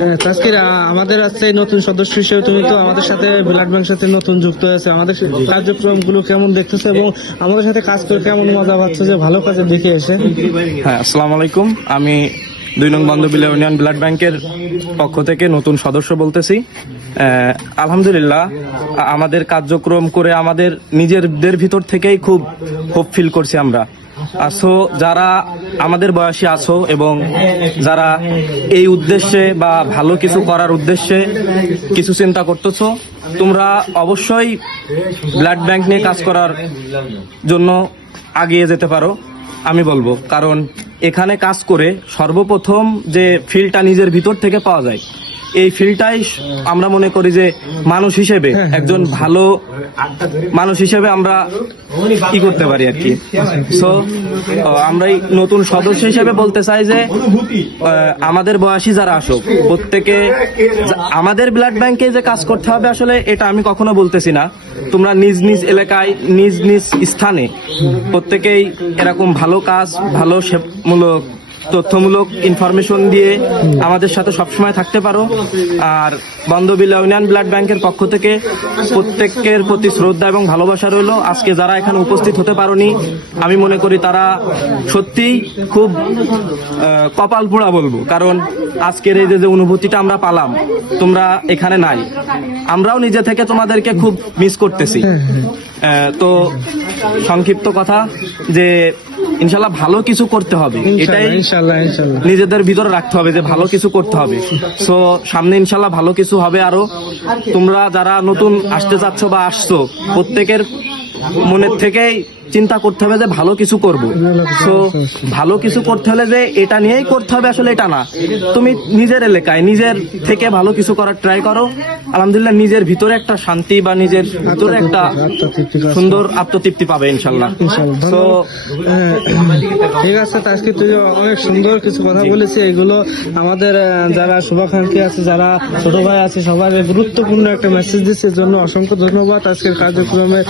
হ্যাঁ, তাস্কির আমাদের আজকে এই নতুন সদস্য হিসেবে তুমি তো আমাদের সাথে ব্লাড ব্যাংক সাথে নতুন যুক্ত হয়েছে। আমাদের কার্যক্রমগুলো কেমন দেখতেছে এবং আমাদের সাথে কাজ করে কেমন মজা পাচ্ছে যে ভালো কাজে দেখে এসে? হ্যাঁ আসসালামু আলাইকুম। আমি দুই নং বান্ধবীলা ইউনিয়ন ব্লাড ব্যাংকের পক্ষ থেকে নতুন সদস্য বলতেছি। আলহামদুলিল্লাহ আমাদের কার্যক্রম করে আমাদের নিজেদের ভিতর থেকেই খুব হোপ ফিল করছি আমরা। আসো, যারা আমাদের বয়সী আছো এবং যারা এই উদ্দেশ্যে বা ভালো কিছু করার উদ্দেশ্যে কিছু চিন্তা করতেছো, তোমরা অবশ্যই ব্লাড ব্যাংক নিয়ে কাজ করার জন্য আগিয়ে যেতে পারো, আমি বলব। কারণ এখানে কাজ করে সর্বপ্রথম যে ফিলটা নিজের ভিতর থেকে পাওয়া যায় এই ফিল্ডটাই আমরা মনে করি যে মানুষ হিসেবে, একজন ভালো মানুষ হিসেবে আমরা কি করতে পারি আর কি। সো আমরা নতুন সদস্য হিসেবে বলতে চাই যে আমাদের বয়সী যারা আসুক, প্রত্যেকে আমাদের ব্লাড ব্যাংকে যে কাজ করতে হবে আসলে এটা আমি কখনো বলতেছি না। তোমরা নিজ নিজ এলাকায়, নিজ নিজ স্থানে প্রত্যেকেই এরকম ভালো কাজ, ভালো সেবামূলক তথ্যমূলক ইনফরমেশন দিয়ে আমাদের সাথে সবসময় থাকতে পারো। আর বন্ধবিলা ইউনিয়ন ব্লাড ব্যাংকের পক্ষ থেকে প্রত্যেকের প্রতি শ্রদ্ধা এবং ভালোবাসা রইল। আজকে যারা এখানে উপস্থিত হতে পারোনি আমি মনে করি তারা সত্যিই খুব কপাল পোড়া বলব। কারণ আজকের এই যে যে অনুভূতিটা আমরা পালাম তোমরা এখানে নাই। আমরাও নিজে থেকে তোমাদেরকে খুব মিস করতেছি। তো সংক্ষিপ্ত কথা যে ইনশাল্লাহ ভালো কিছু করতে হবে। এটাই নিজেদের ভিতরে রাখতে হবে যে ভালো কিছু করতে হবে। সো সামনে ইনশাল্লাহ ভালো কিছু হবে আরও। তোমরা যারা নতুন আসতে চাচ্ছ বা আসছো প্রত্যেকের মনের থেকেই চিন্তা করতে হবে যে ভালো কিছু করব। সো ভালো কিছু করতে হলে যে এটা নিয়েই করতে হবে আসলে এটা না। তুমি নিজের এলাকায় নিজের থেকে ভালো কিছু করার ট্রাই করো। আলহামদুলিল্লাহ নিজের ভিতরে একটা শান্তি বা নিজের ভিতরে একটা। সুন্দর আত্মতৃপ্তি পাবে ইনশাল্লাহ তো ঠিক আছে আজকে তুই অনেক সুন্দর কিছু কথা বলেছি এগুলো আমাদের যারা শুভাকাঙ্ক্ষী আছে যারা ছোট ভাই আছে সবার গুরুত্বপূর্ণ একটা মেসেজ দিচ্ছে জন্য অসংখ্য ধন্যবাদ আজকের কার্যক্রমে।